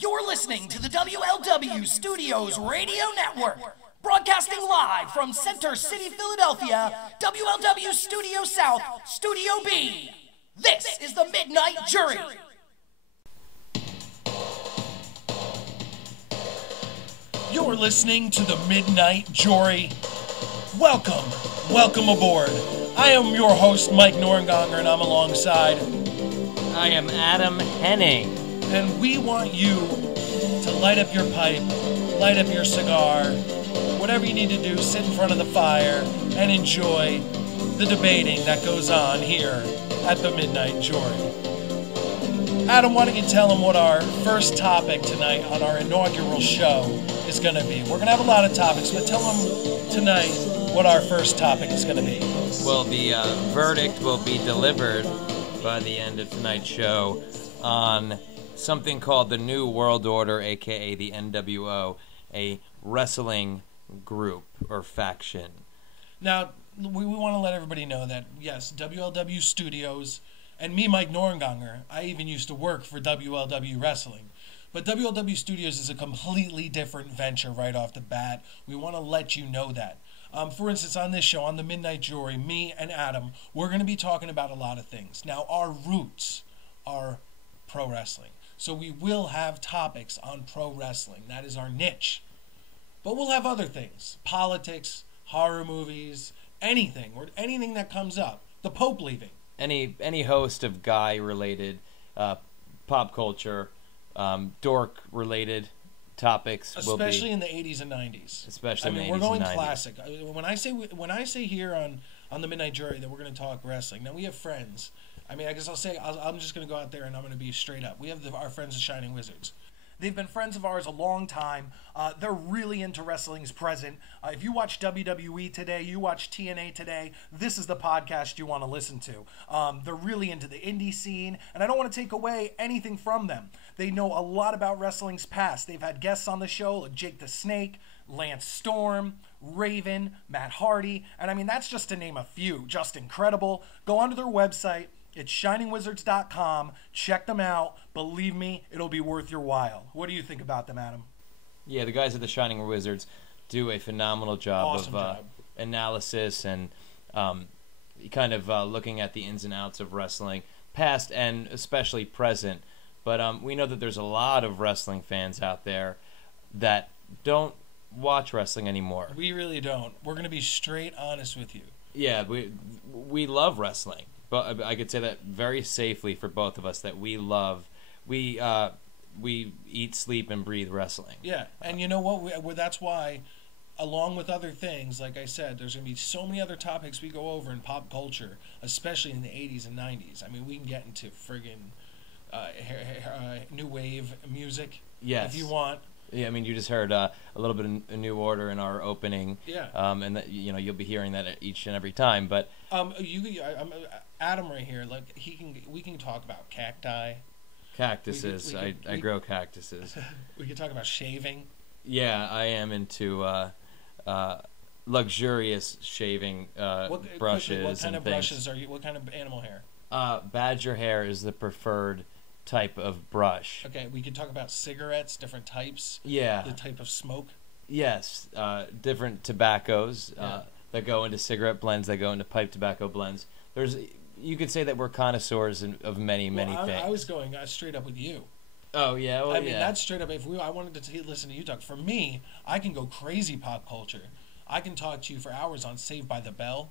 You're listening to the WLW Studios Radio Network, broadcasting live from Center City, Philadelphia, WLW Studio South, Studio B. This is the Midnight Jury. You're listening to the Midnight Jury. Welcome aboard. I am your host, Mike Noringonger, and I'm alongside. I am Adam Henning. And we want you to light up your pipe, light up your cigar, whatever you need to do, sit in front of the fire and enjoy the debating that goes on here at the Midnight Jury. Adam, why don't you tell them what our first topic tonight on our inaugural show is going to be? We're going to have a lot of topics, but tell them tonight what our first topic is going to be. Well, the verdict will be delivered by the end of tonight's show on something called the New World Order, a.k.a. the NWO, a wrestling group or faction. Now, we want to let everybody know that, yes, WLW Studios, and me, Mike Noringonger, I even used to work for WLW Wrestling. But WLW Studios is a completely different venture right off the bat. We want to let you know that. For instance, on this show, on the Midnight Jury, me and Adam, we're going to be talking about a lot of things. Now, our roots are pro wrestling. So we will have topics on pro wrestling. That is our niche. But we'll have other things. Politics, horror movies, anything. Or anything that comes up. The Pope leaving. Any host of guy-related, pop culture, dork-related topics will be... Especially in the 80s and 90s. Especially in the 80s and 90s. We're going classic. When I say here on the Midnight Jury that we're going to talk wrestling, now we have friends. I mean, I guess I'm just going to go out there and I'm going to be straight up. We have our friends, the Shining Wizards. They've been friends of ours a long time. They're really into wrestling's present. If you watch WWE today, you watch TNA today, this is the podcast you want to listen to. They're really into the indie scene, and I don't want to take away anything from them. They know a lot about wrestling's past. They've had guests on the show like Jake the Snake, Lance Storm, Raven, Matt Hardy, and I mean, that's just to name a few. Just incredible. Go onto their website. It's shiningwizards.com. Check them out. Believe me, it'll be worth your while. What do you think about them, Adam? Yeah, the guys at the Shining Wizards do a phenomenal job analysis and kind of looking at the ins and outs of wrestling, past and especially present. But we know that there's a lot of wrestling fans out there that don't watch wrestling anymore. We really don't. We're going to be straight honest with you. Yeah, we love wrestling. But I could say that very safely for both of us that we eat, sleep, and breathe wrestling. Yeah, and you know what? That's why, along with other things, like I said, there's going to be so many other topics we go over in pop culture, especially in the 80s and 90s. I mean, we can get into friggin' new wave music, yes, if you want. Yeah, I mean, you just heard a little bit of a New Order in our opening. Yeah. And that, you'll be hearing that each and every time. But Adam right here, like we can talk about cacti. Cactuses. I grow cactuses. We could talk about shaving. Yeah, I am into luxurious shaving brushes. What kind and of things. brushes are you? What kind of animal hair? Badger hair is the preferred type of brush. Okay, we could talk about cigarettes, different types. Yeah. The type of smoke. Yes, different tobaccos that go into cigarette blends, that go into pipe tobacco blends. You could say that we're connoisseurs of many things. I was going straight up with you. Oh yeah, well, I mean that's straight up. I wanted to listen to you talk. For me, I can go crazy pop culture. I can talk to you for hours on Saved by the Bell,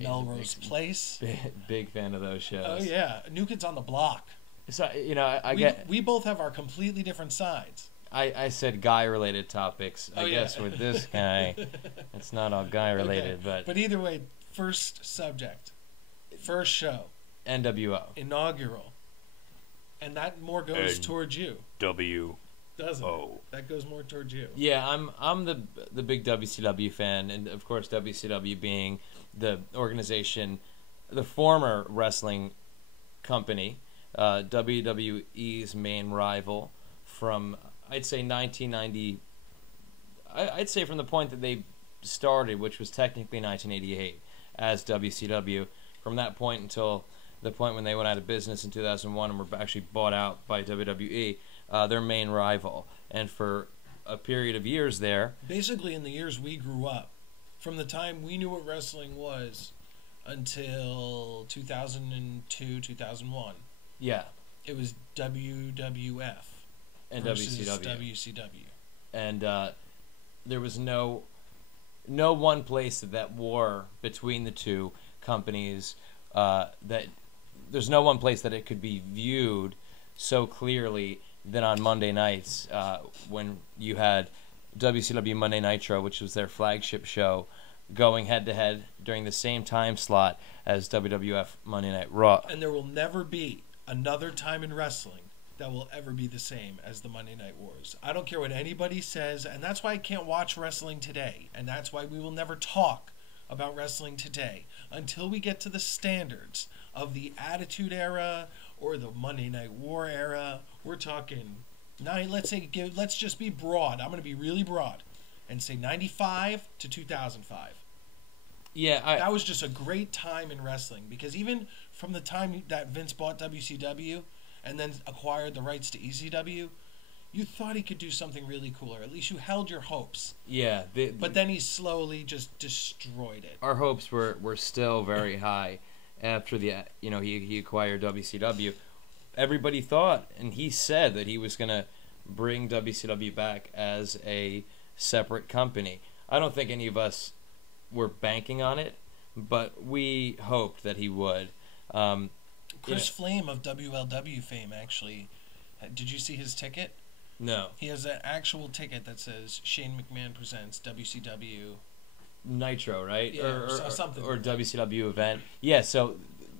Melrose Place. Big fan of those shows. Oh yeah, New Kids on the Block. So we both have our completely different sides. I said guy-related topics. I guess with this guy, it's not all guy-related, okay. But either way, first subject, first show, NWO, inaugural, and that more goes towards you. Doesn't it? That goes more towards you. Yeah, I'm the big WCW fan, and of course WCW being the organization, the former wrestling company, WWE's main rival from, I'd say 1990. I'd say from the point that they started, which was technically 1988, as WCW. From that point until the point when they went out of business in 2001 and were actually bought out by WWE, their main rival. And for a period of years there, basically in the years we grew up, from the time we knew what wrestling was until 2002, 2001, yeah, it was WWF and versus WCW. WCW. And there was no one place that war between the two companies, that there's no one place that it could be viewed so clearly than on Monday nights, when you had WCW Monday Nitro, which was their flagship show, going head to head during the same time slot as WWF Monday Night Raw. And there will never be another time in wrestling that will ever be the same as the Monday Night Wars. I don't care what anybody says, and that's why I can't watch wrestling today, and that's why we will never talk about wrestling today until we get to the standards of the Attitude Era or the Monday Night War era. We're talking let's just be broad. I'm going to be really broad and say 95 to 2005. Yeah, that was just a great time in wrestling, because even from the time that Vince bought WCW and then acquired the rights to ECW, you thought he could do something really cool, or at least you held your hopes. Yeah. But then he slowly just destroyed it. Our hopes were still very high after he acquired WCW. Everybody thought, and he said, that he was going to bring WCW back as a separate company. I don't think any of us were banking on it, but we hoped that he would. Chris Flame of WLW fame, actually, did you see his ticket? No. He has an actual ticket that says Shane McMahon presents WCW Nitro, right? Yeah, or something. Or WCW event. Yeah, so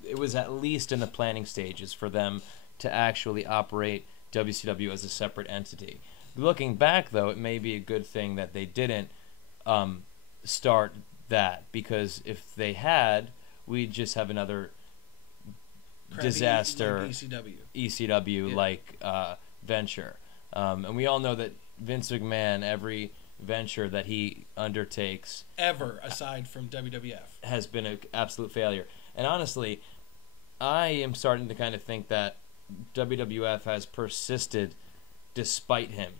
it was at least in the planning stages for them to actually operate WCW as a separate entity. Looking back, though, it may be a good thing that they didn't start that, because if they had, we'd just have another crappy disaster ECW like venture. And we all know that Vince McMahon, every venture that he undertakes ever aside from WWF has been an absolute failure. And honestly, I am starting to kind of think that WWF has persisted despite him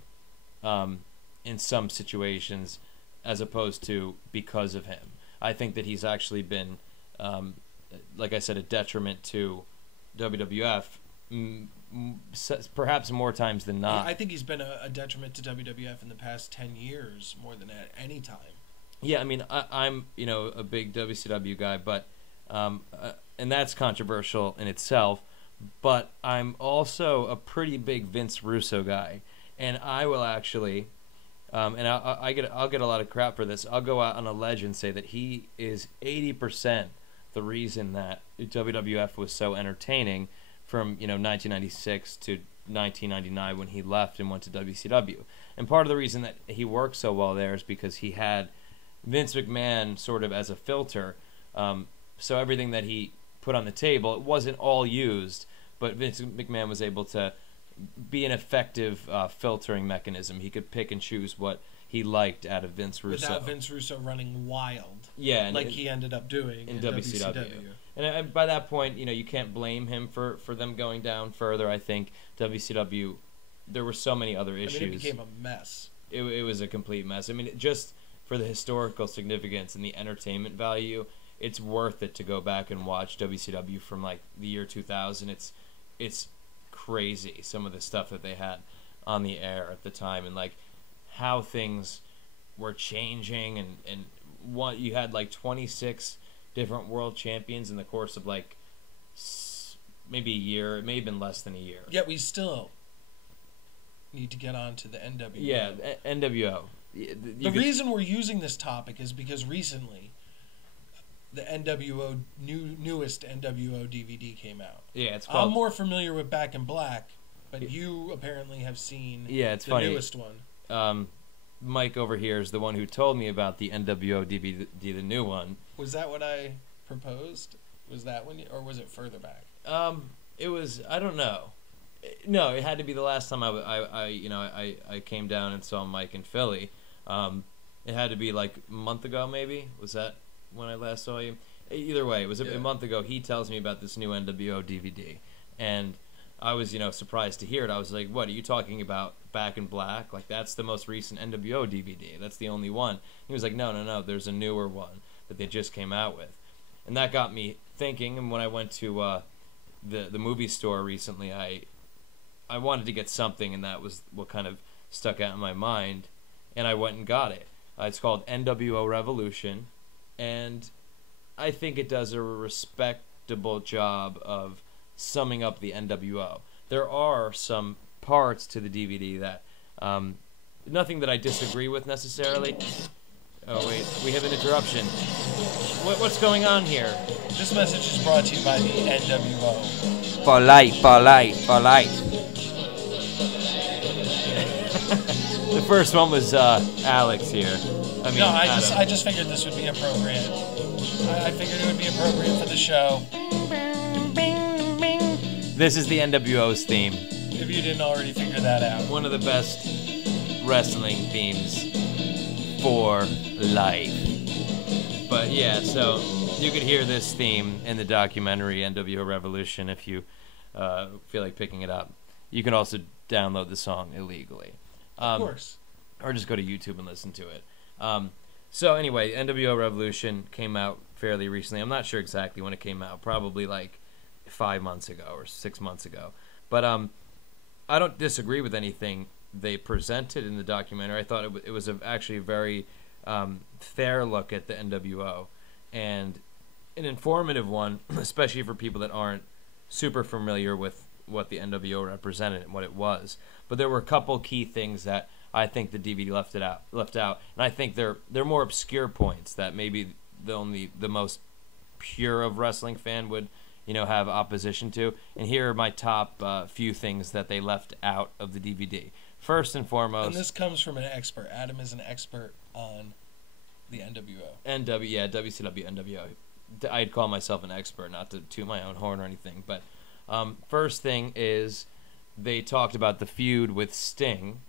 in some situations, as opposed to because of him. I think that he's actually been, like I said, a detriment to WWF, perhaps more times than not. I think he's been a detriment to WWF in the past 10 years more than at any time. Yeah, I mean, I'm a big WCW guy, but and that's controversial in itself. But I'm also a pretty big Vince Russo guy, and I will actually, and I'll get a lot of crap for this. I'll go out on a ledge and say that he is 80% the reason that WWF was so entertaining from 1996 to 1999 when he left and went to WCW. And part of the reason that he worked so well there is because he had Vince McMahon sort of as a filter. So everything that he put on the table, it wasn't all used, but Vince McMahon was able to be an effective filtering mechanism. He could pick and choose what he liked out of Vince Russo. Without Vince Russo running wild. Yeah. Like he ended up doing in WCW. And by that point, you can't blame him for them going down further. I think WCW, there were so many other issues. I mean, it became a mess. It was a complete mess. I mean, just for the historical significance and the entertainment value, it's worth it to go back and watch WCW from like the year 2000. It's crazy, some of the stuff that they had on the air at the time, and like how things were changing, and what you had like 26 different world champions in the course of like maybe a year. It may have been less than a year. Yet we still need to get on to the NWO. Yeah, NWO. The reason we're using this topic is because recently the NWO newest NWO DVD came out. Yeah, it's called... I'm more familiar with Back in Black, but you apparently have seen it's the funny. Newest one. Mike over here is the one who told me about the NWO DVD, the new one. Was that what I proposed? Was that when or was it further back? It was, I don't know. No, it had to be the last time I came down and saw Mike in Philly. It had to be like a month ago, maybe. Was that when I last saw you? Either way, it was a month ago. He tells me about this new NWO DVD, and I was, surprised to hear it. I was like, what, are you talking about Back in Black? Like, that's the most recent NWO DVD. That's the only one. He was like, no, there's a newer one that they just came out with. And that got me thinking, and when I went to the movie store recently, I wanted to get something, and that was what kind of stuck out in my mind, and I went and got it. It's called NWO Revolution, and I think it does a respectable job of summing up the NWO. There are some parts to the DVD that, nothing that I disagree with necessarily. Oh wait, we have an interruption. What's going on here? This message is brought to you by the NWO. Polite. The first one was Alex here. No, I just figured this would be appropriate. I figured it would be appropriate for the show. This is the NWO's theme. If you didn't already figure that out. One of the best wrestling themes for life. But yeah, so you could hear this theme in the documentary NWO Revolution if you feel like picking it up. You can also download the song illegally. Of course. Or just go to YouTube and listen to it. So anyway, NWO Revolution came out fairly recently. I'm not sure exactly when it came out. Probably like 5 months ago or 6 months ago. But I don't disagree with anything they presented in the documentary. I thought it was actually a very fair look at the NWO. And an informative one, especially for people that aren't super familiar with what the NWO represented and what it was. But there were a couple key things that I think the DVD left out, and I think they're more obscure points that maybe the most pure of wrestling fan would have opposition to. And here are my top few things that they left out of the DVD. First and foremost, and this comes from an expert. Adam is an expert on the NWO. WCW, NWO. I'd call myself an expert, not to toot my own horn or anything, but first thing is they talked about the feud with Sting.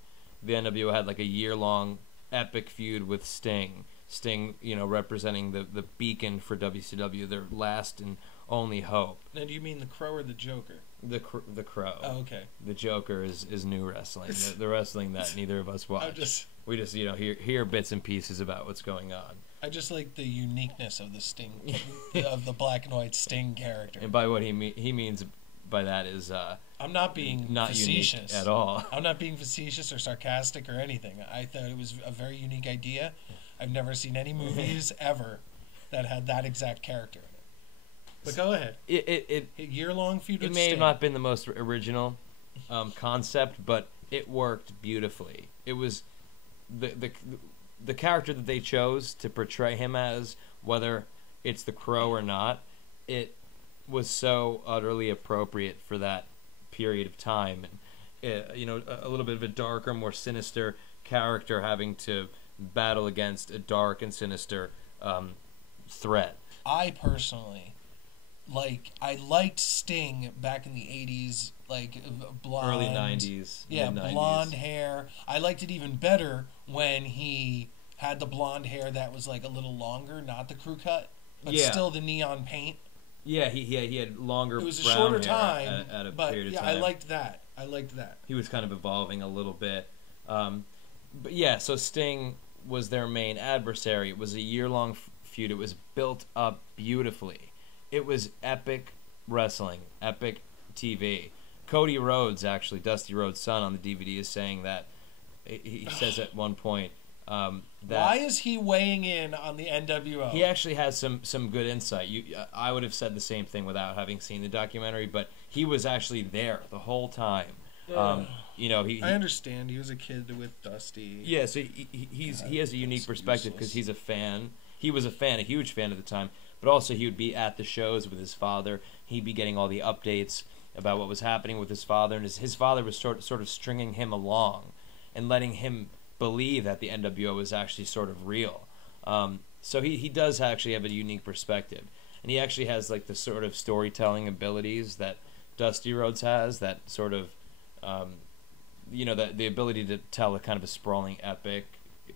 The NWO had like a year-long epic feud with Sting. Sting, representing the beacon for WCW, their last and only hope. Now, do you mean the Crow or the Joker? The Crow. Oh, okay. The Joker is new wrestling. the wrestling that neither of us watch. We just hear bits and pieces about what's going on. I just like the uniqueness of the Sting, of the black and white Sting character. And by what he means by that is I'm not being not facetious at all. I'm not being facetious or sarcastic or anything. I thought it was a very unique idea. I've never seen any movies ever that had that exact character in it. But go ahead. A year-long feud with Sting. It may have Sting. not been the most original concept, but it worked beautifully. It was the character that they chose to portray him as, whether it's the Crow or not, it was so utterly appropriate for that period of time. And a little bit of a darker, more sinister character having to battle against a dark and sinister threat. I personally I liked Sting back in the 80s, like blonde, early 90s, yeah, mid-90s. Blonde hair. I liked it even better when he had the blonde hair that was like a little longer, not the crew cut, but still the neon paint. Yeah, he had longer. It was a brown shorter hair time, at a but period of yeah, time. I liked that. He was kind of evolving a little bit, but yeah. So Sting was their main adversary. It was a year-long feud. It was built up beautifully. It was epic wrestling, epic TV. Cody Rhodes, actually, Dusty Rhodes' son on the DVD, is saying that he says at one point that why is he weighing in on the NWO? He actually has some good insight. I would have said the same thing without having seen the documentary, but he was actually there the whole time. I understand. He was a kid with Dusty. Yeah, so he has a unique perspective because he's a fan. He was a huge fan at the time, but also he would be at the shows with his father. He'd be getting all the updates about what was happening with his father, and his father was sort of stringing him along and letting him believe that the NWO was actually sort of real. So he does actually have a unique perspective, and he actually has like the sort of storytelling abilities that Dusty Rhodes has, that sort of the ability to tell a kind of a sprawling epic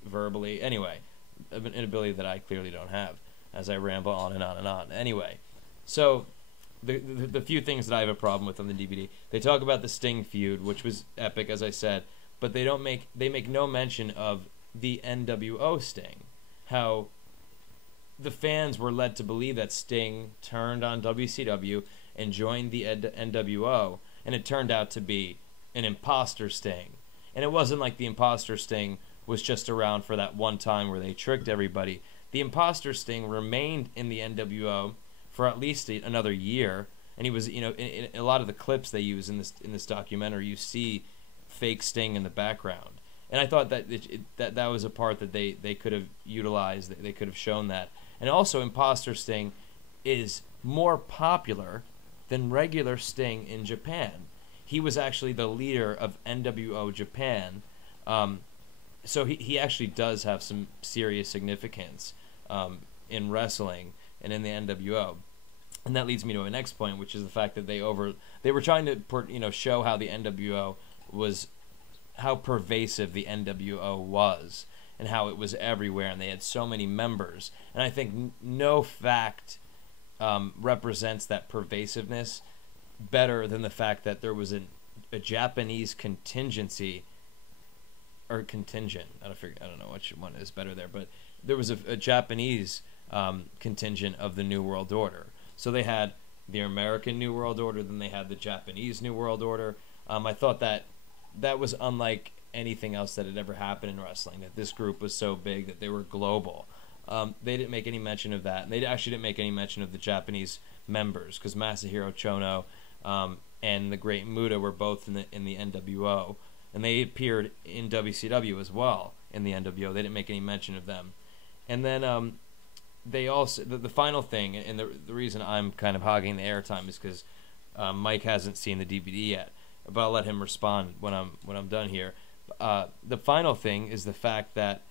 verbally. Anyway, an ability that I clearly don't have, as I ramble on and on and on. Anyway, so the few things that I have a problem with on the DVD. They talk about the Sting feud, which was epic, as I said, but they make no mention of the NWO Sting. How the fans were led to believe that Sting turned on WCW and joined the NWO, and it turned out to be an imposter Sting. And it wasn't like the imposter Sting was just around for that one time where they tricked everybody. The imposter Sting remained in the NWO for at least another year, and he was, in a lot of the clips they use in this documentary, you see fake Sting in the background. And I thought that that was a part that they could have utilized, they could have shown that. And also, imposter Sting is more popular than regular Sting in Japan. He was actually the leader of NWO Japan, so he actually does have some serious significance in wrestling and in the NWO. And that leads me to my next point, which is the fact that they were trying to show how the NWO was, how pervasive the NWO was, and how it was everywhere, and they had so many members. And I think no fact represents that pervasiveness better than the fact that there was a Japanese contingency, or contingent. I don't know which one is better there, but there was a Japanese contingent of the New World Order. So they had the American New World Order, then they had the Japanese New World Order. I thought that was unlike anything else that had ever happened in wrestling, that this group was so big that they were global. They didn't make any mention of that, and they actually didn't make any mention of the Japanese members, because Masahiro Chono and the Great Muta were both in the NWO, and they appeared in WCW as well in the NWO. They didn't make any mention of them. And then they also, the final thing, and the reason I'm kind of hogging the airtime is because Mike hasn't seen the DVD yet, but I'll let him respond when I'm done here. The final thing is the fact that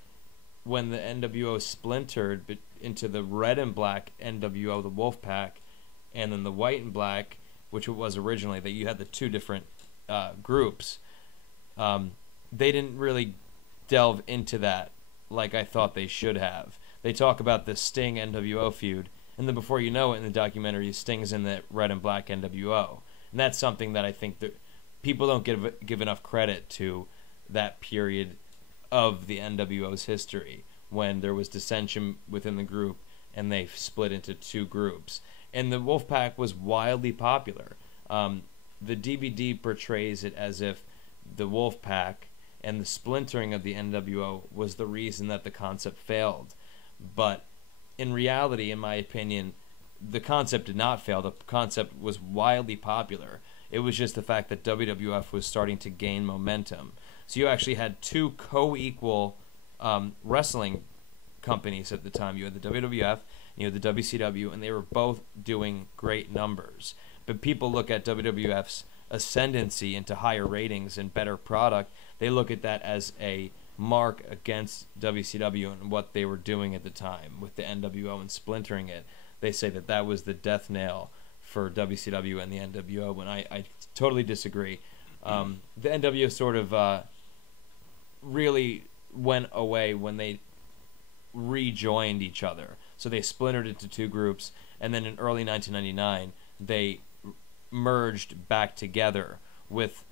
when the NWO splintered into the red and black NWO, the Wolfpack, and then the white and black, which it was originally, that you had the two different groups, they didn't really delve into that like I thought they should have. They talk about the Sting NWO feud, and then before you know it, in the documentary, Sting's in the red and black NWO. And that's something that I think that people don't give enough credit to, that period of the NWO's history, when there was dissension within the group and they split into two groups. And the Wolfpack was wildly popular. The DVD portrays it as if the Wolfpack and the splintering of the NWO was the reason that the concept failed. But in reality, in my opinion, the concept did not fail. The concept was wildly popular. It was just the fact that WWF was starting to gain momentum. So you actually had two co-equal wrestling companies at the time. You had the WWF and you had the WCW, and they were both doing great numbers. But people look at WWF's ascendancy into higher ratings and better product. They look at that as a mark against WCW and what they were doing at the time with the NWO and splintering it. They say that was the death nail for WCW and the NWO, and I totally disagree. The NWO sort of really went away when they rejoined each other. So they splintered into two groups, and then in early 1999, they merged back together with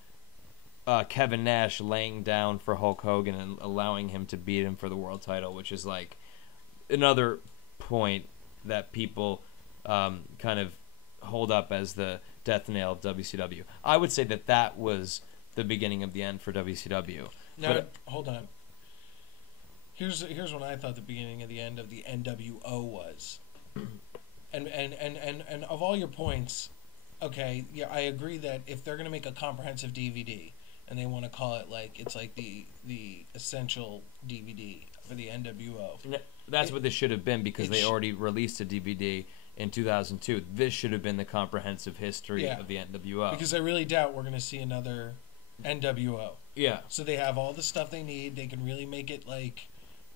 Kevin Nash laying down for Hulk Hogan and allowing him to beat him for the world title, which is like another point that people kind of hold up as the death nail of WCW. I would say that was the beginning of the end for WCW. Now, hold on. Here's what I thought the beginning of the end of the NWO was. And of all your points, okay, yeah, I agree that if they're going to make a comprehensive DVD and they want to call it like it's like the essential DVD for the NWO. That's what this should have been, because they already released a DVD in 2002. This should have been the comprehensive history of the NWO. Because I really doubt we're going to see another NWO. Yeah. So they have all the stuff they need. They can really make it like,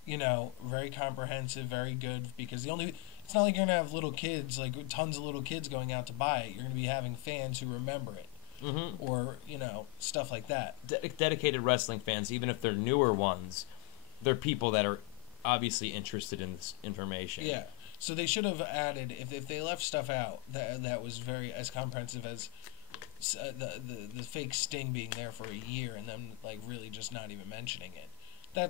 very comprehensive, very good. Because it's not like you're going to have little kids, like tons of little kids going out to buy it. You're going to be having fans who remember it. Mm-hmm. Or, stuff like that. Dedicated wrestling fans, even if they're newer ones, they're people that are obviously interested in this information. Yeah. So they should have added, if they left stuff out that was very as comprehensive as the fake Sting being there for a year and them like really just not even mentioning it.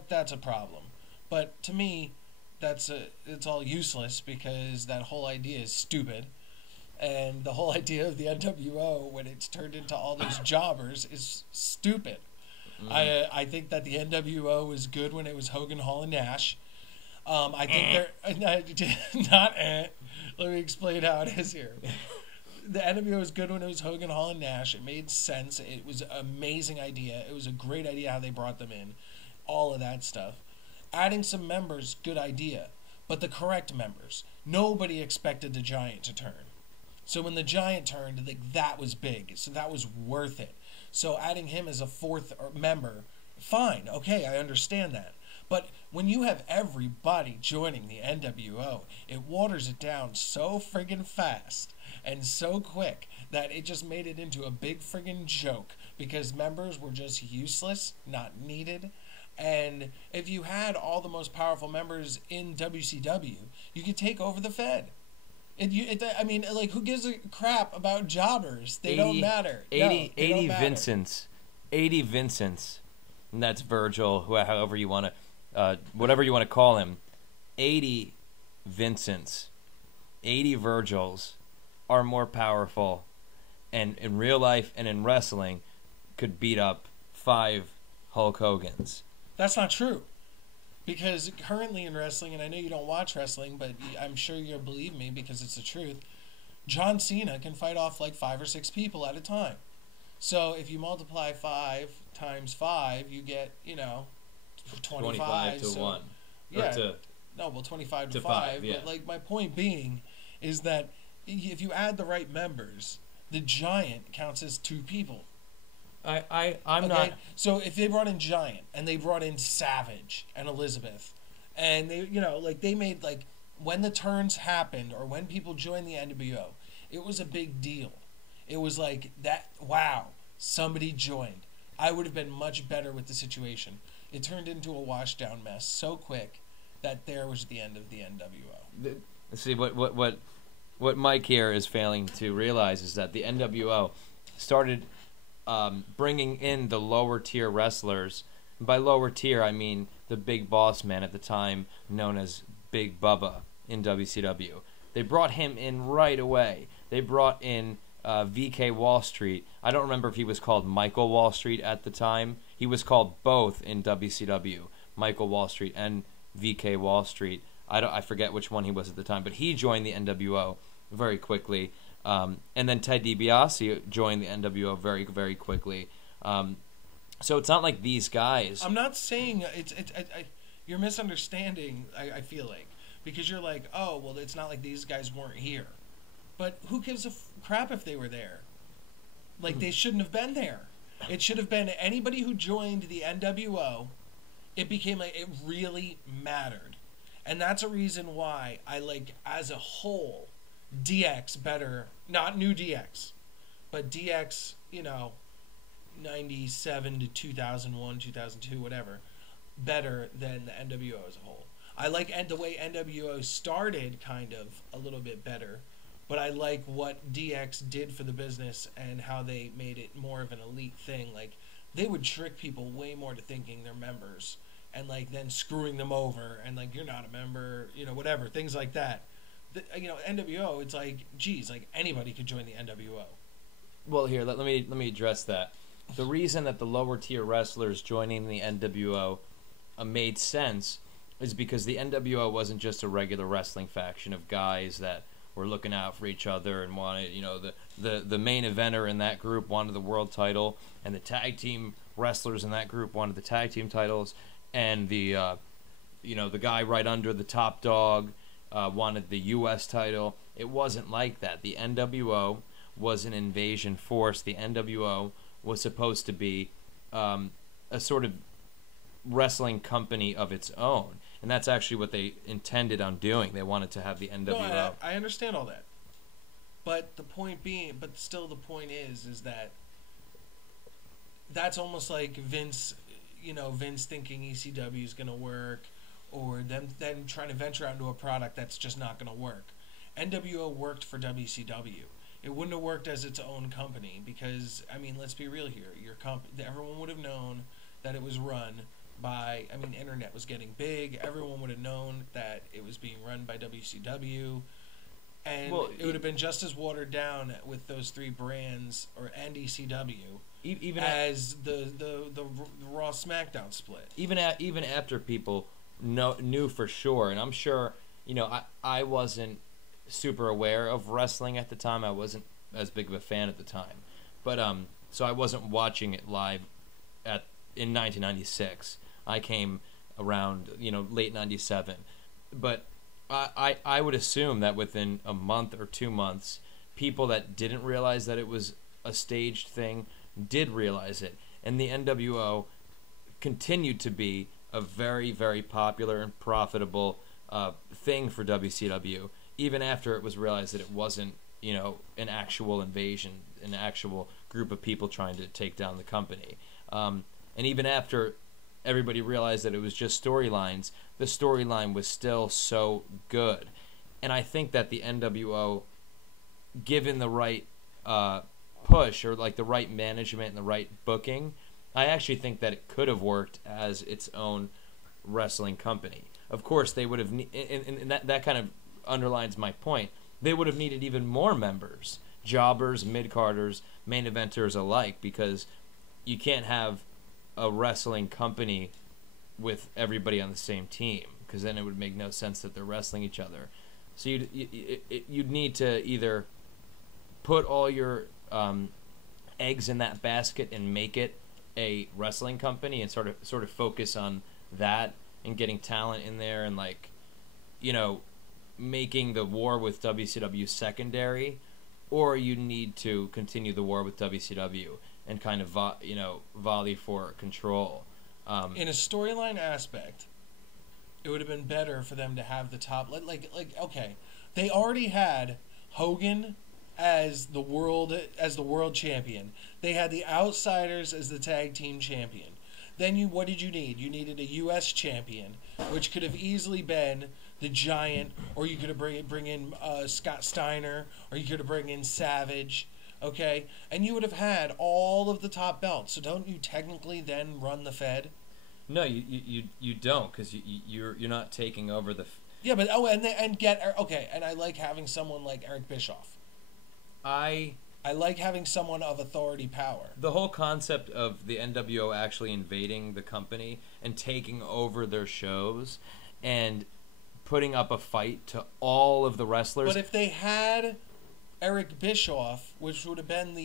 That's a problem. But to me, it's all useless because that whole idea is stupid. And the whole idea of the NWO when it's turned into all those jobbers is stupid. I think that the NWO was good when it was Hogan, Hall, and Nash. I think they're not. Let me explain how it is here. The NWO was good when it was Hogan, Hall, and Nash. It made sense. It was an amazing idea. It was a great idea how they brought them in. All of that stuff. Adding some members, good idea. But the correct members. Nobody expected the Giant to turn. So when the Giant turned, like, that was big. So that was worth it. So adding him as a fourth member, fine. Okay, I understand that. But when you have everybody joining the NWO, it waters it down so friggin' fast and so quick that it just made it into a big friggin' joke because members were just useless, not needed. And if you had all the most powerful members in WCW, you could take over the Fed. I mean, like, who gives a crap about jobbers? They don't matter. 80 Vincents. 80 Vincents. And that's Virgil, however you want to, whatever you want to call him. 80 Vincents, 80 Virgils are more powerful and in real life and in wrestling could beat up 5 Hulk Hogans. That's not true. Because currently in wrestling, and I know you don't watch wrestling, but I'm sure you'll believe me because it's the truth, John Cena can fight off like 5 or 6 people at a time. So if you multiply 5 times 5, you get, 25 to 1. Yeah. 25 to 5. Yeah. But like my point being is that if you add the right members, the Giant counts as 2 people. I'm okay? not. So if they brought in Giant and they brought in Savage and Elizabeth, and they, they made when the turns happened or when people joined the NWO, it was a big deal. It was like that. Wow, somebody joined. I would have been much better with the situation. It turned into a washed-down mess so quick that there was the end of the NWO. See what Mike here is failing to realize is that the NWO started bringing in the lower tier wrestlers. By lower tier, I mean the big boss man at the time, known as Big Bubba in WCW. They brought him in right away. They brought in VK Wall Street. I don't remember if he was called Michael Wall Street at the time. He was called both in WCW, Michael Wall Street and VK Wall Street. I forget which one he was at the time, but he joined the NWO very quickly. And then Ted DiBiase joined the NWO very, very quickly. So it's not like these guys. I'm not saying you're misunderstanding. I feel like because you're like, oh well, it's not like these guys weren't here, but who gives a crap if they were there? Like they shouldn't have been there. It should have been anybody who joined the NWO. It became like it really mattered, and that's a reason why I like as a whole. DX better, not new DX, but DX, 97 to 2001, 2002, whatever, better than the NWO as a whole. I like the way NWO started kind of a little bit better, but I like what DX did for the business and how they made it more of an elite thing. Like, they would trick people way more to thinking they're members and, then screwing them over and, you're not a member, whatever, things like that. NWO, it's geez, anybody could join the NWO. Well, here, let me address that. The reason that the lower tier wrestlers joining the NWO made sense is because the NWO wasn't just a regular wrestling faction of guys that were looking out for each other and wanted, the main eventer in that group wanted the world title, and the tag team wrestlers in that group wanted the tag team titles, and the guy right under the top dog wanted the U.S. title. It wasn't like that. The NWO was an invasion force. The NWO was supposed to be a sort of wrestling company of its own. And that's actually what they intended on doing. They wanted to have the NWO. No, I understand all that. But the point is that that's almost like Vince thinking ECW is going to work, or them trying to venture out into a product that's just not going to work. NWO worked for WCW. It wouldn't have worked as its own company because, I mean, let's be real here. Everyone would have known that it was run by, I mean, the internet was getting big. Everyone would have known that it was being run by WCW. And it would have been just as watered down with those three brands and ECW even as the Raw SmackDown split. Even after people knew for sure, and I'm sure, I wasn't super aware of wrestling at the time. I wasn't as big of a fan at the time, but so I wasn't watching it live in 1996. I came around late 97, but I would assume that within a month or 2 months, people that didn't realize that it was a staged thing did realize it, and the NWO continued to be a very, very popular and profitable thing for WCW, even after it was realized that it wasn't, an actual invasion, an actual group of people trying to take down the company. And even after everybody realized that it was just storylines, the storyline was still so good. And I think that the NWO, given the right push or like the right management and the right booking, I actually think that it could have worked as its own wrestling company. Of course, they would have, and that kind of underlines my point, they would have needed even more members, jobbers, mid-carders, main eventers alike, because you can't have a wrestling company with everybody on the same team, because then it would make no sense that they're wrestling each other. So you'd need to either put all your eggs in that basket and make it a wrestling company and sort of focus on that and getting talent in there and making the war with WCW secondary, or you need to continue the war with WCW and kind of volley for control. In a storyline aspect, it would have been better for them to have the top okay, they already had Hogan as the world champion. They had the Outsiders as the tag team champion. Then what did you need? You needed a U.S. champion, which could have easily been the Giant, or you could have bring in Scott Steiner, or you could have bring in Savage, okay? And you would have had all of the top belts. So don't you technically then run the Fed? No, you don't, because you're not taking over the. Yeah, but and I like having someone like Eric Bischoff. I like having someone of authority power. The whole concept of the NWO actually invading the company and taking over their shows and putting up a fight to all of the wrestlers. But if they had Eric Bischoff, which would have been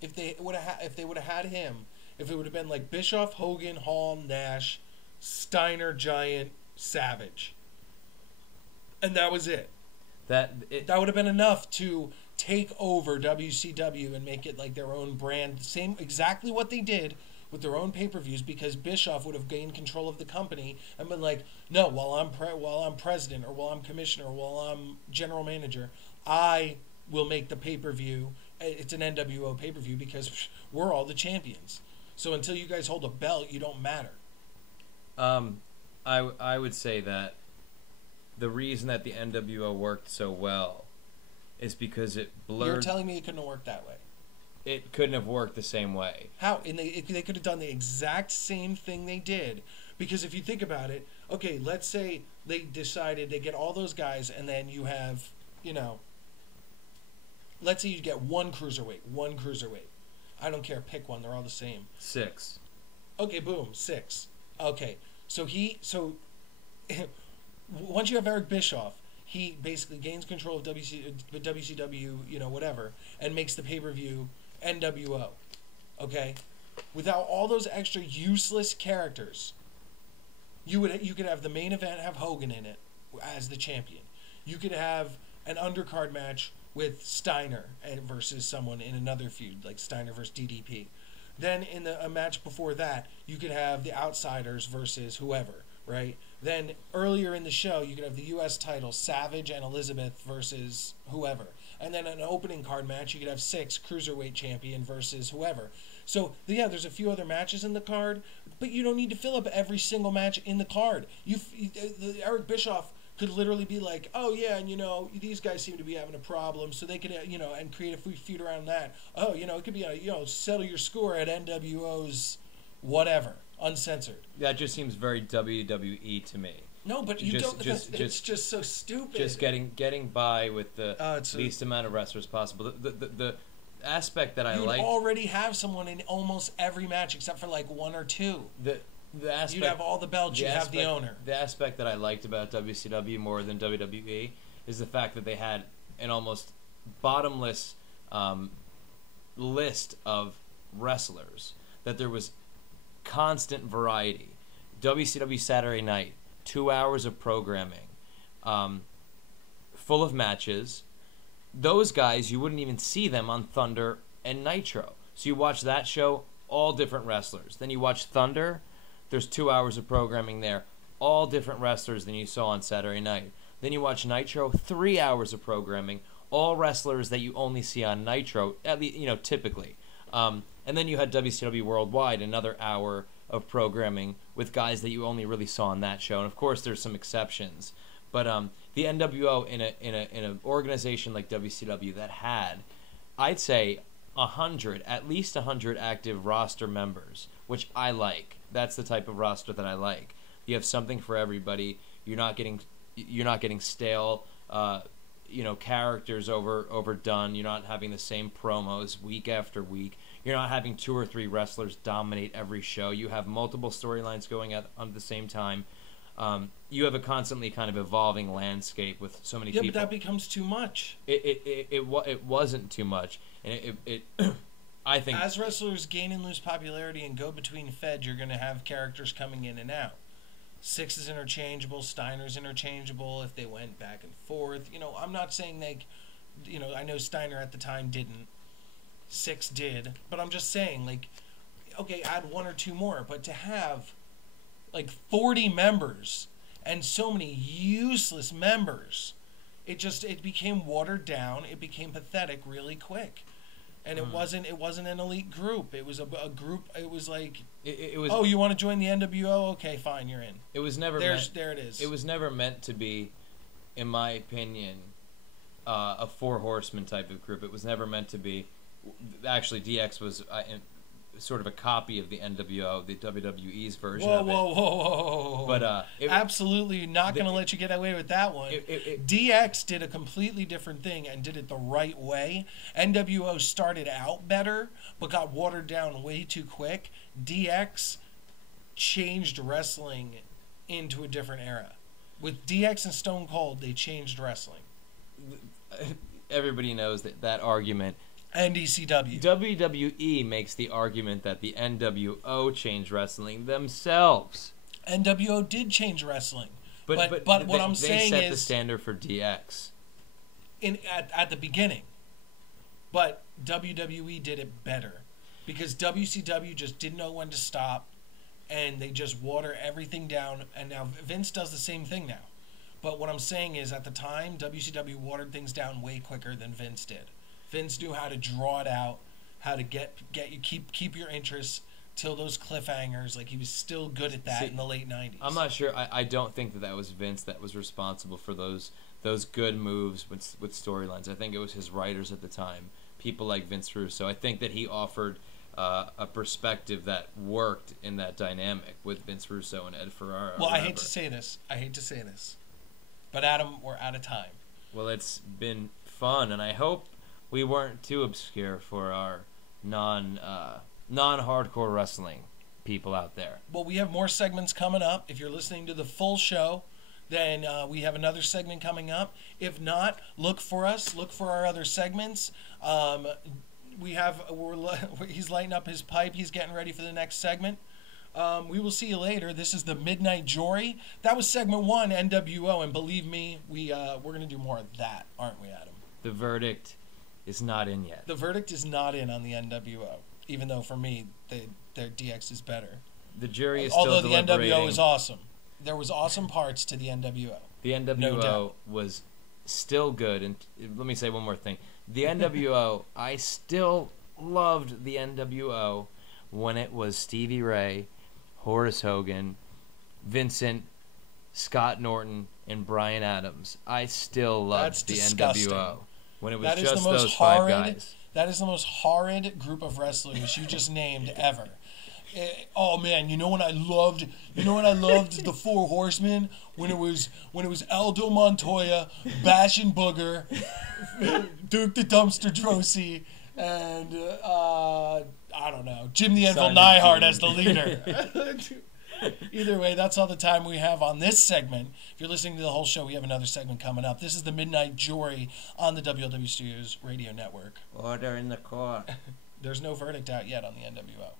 if they would have had him, if it would have been like Bischoff, Hogan, Hall, Nash, Steiner, Giant, Savage, and that was it. That would have been enough to take over WCW and make it like their own brand. Exactly what they did with their own pay-per-views, because Bischoff would have gained control of the company and been like, no, while I'm president, or while I'm commissioner, or while I'm general manager, I will make the pay-per-view. It's an NWO pay-per-view because we're all the champions. So until you guys hold a belt, you don't matter. I would say that the reason that the NWO worked so well is because it blurred. You're telling me it couldn't have worked that way? It couldn't have worked the same way. How? And they could have done the exact same thing they did. Because if you think about it, okay, let's say they decided they get all those guys, and then you have, let's say you get one cruiserweight. I don't care, pick one, they're all the same. 6. Okay, boom, 6. Okay, so once you have Eric Bischoff, he basically gains control of WCW, whatever, and makes the pay-per-view NWO. Okay? Without all those extra useless characters, you could have the main event have Hogan in it as the champion. You could have an undercard match with Steiner versus someone in another feud, like Steiner versus DDP. Then in a match before that, you could have the Outsiders versus whoever, right? Then earlier in the show, you could have the U.S. title, Savage and Elizabeth versus whoever. And then an opening card match, you could have 6 cruiserweight champion versus whoever. So yeah, there's a few other matches in the card, but you don't need to fill up every single match in the card. Eric Bischoff could literally be like, oh yeah, and these guys seem to be having a problem, so they could and create a feud around that. Oh, it could be settle your score at NWO's whatever, uncensored. That just seems very WWE to me. No, but it's just so stupid. Just getting by with the least amount of wrestlers possible. The aspect that I like. You'd already have someone in almost every match except for like one or two. The aspect, you'd have all the belts, you'd have the owner. The aspect that I liked about WCW more than WWE is the fact that they had an almost bottomless list of wrestlers. That there was constant variety. WCW Saturday Night, 2 hours of programming, full of matches. Those guys, you wouldn't even see them on Thunder and Nitro. So you watch that show, all different wrestlers. Then you watch Thunder, there's 2 hours of programming there, all different wrestlers than you saw on Saturday Night. Then you watch Nitro, 3 hours of programming, all wrestlers that you only see on Nitro, at least, typically. And then you had WCW Worldwide, another hour of programming with guys that you only really saw on that show. And of course, there's some exceptions. But the NWO in an organization like WCW that had, I'd say, at least 100 active roster members, which I like. That's the type of roster that I like. You have something for everybody. You're not getting stale, characters overdone. You're not having the same promos week after week. You're not having 2 or 3 wrestlers dominate every show. You have multiple storylines going at the same time. You have a constantly kind of evolving landscape with so many people. Yeah, but that becomes too much. It wasn't too much, and it I think as wrestlers gain and lose popularity and go between feds, you're going to have characters coming in and out. Six is interchangeable, Steiner's interchangeable if they went back and forth. I'm not saying I know Steiner at the time didn't. Six did, but I'm just saying, okay, add 1 or 2 more, but to have 40 members and so many useless members, it became watered down. It became pathetic really quick, and it wasn't an elite group. It was a group. It was it was. Oh, you want to join the NWO? Okay, fine, you're in. It was never. There it is. It was never meant to be, in my opinion, a 4 horsemen type of group. It was never meant to be. Actually, DX was sort of a copy of the NWO, the WWE's version of it. Whoa. But absolutely not going to let you get away with that one. DX did a completely different thing and did it the right way. NWO started out better, but got watered down way too quick. DX changed wrestling into a different era. With DX and Stone Cold, they changed wrestling. Everybody knows that argument. NDCW. WWE makes the argument that the NWO changed wrestling themselves. NWO did change wrestling. But what I'm saying is... They set the standard for DX. At the beginning. But WWE did it better. Because WCW just didn't know when to stop. And they just water everything down. And now Vince does the same thing now. But what I'm saying is, at the time, WCW watered things down way quicker than Vince did. Vince knew how to draw it out, how to get you keep your interest till those cliffhangers. He was still good at that in the late 90s. I'm not sure. I don't think that was Vince that was responsible for those good moves with storylines. I think it was his writers at the time, people like Vince Russo. I think that he offered a perspective that worked in that dynamic with Vince Russo and Ed Ferrara. Well, I hate to say this, but Adam, we're out of time. Well, it's been fun, and I hope we weren't too obscure for our non-hardcore wrestling people out there. Well, we have more segments coming up. If you're listening to the full show, then we have another segment coming up. If not, look for us. Look for our other segments. He's lighting up his pipe. He's getting ready for the next segment. We will see you later. This is the Midnight Jory. That was segment 1, NWO, and believe me, we're going to do more of that, aren't we, Adam? The verdict is not in yet. The verdict is not in on the NWO, even though for me, their DX is better. The jury is still deliberating. Although the NWO is awesome. There was awesome parts to the NWO. The NWO was still good. And let me say one more thing. The NWO, I still loved the NWO when it was Stevie Ray, Horace Hogan, Vincent, Scott Norton, and Brian Adams. I still loved the disgusting. NWO when it was That is just the most those horrid, 5 guys. That is the most horrid group of wrestlers you just named ever. Oh man, you know when I loved the Four Horsemen when it was Aldo Montoya, Bash and Booger, Duke the Dumpster Drosy, and I don't know, Jim the Anvil Neidhart as the leader. Either way, that's all the time we have on this segment. If you're listening to the whole show, we have another segment coming up. This is the Midnight Jury on the WLW Studios Radio Network. Order in the court. There's no verdict out yet on the NWO.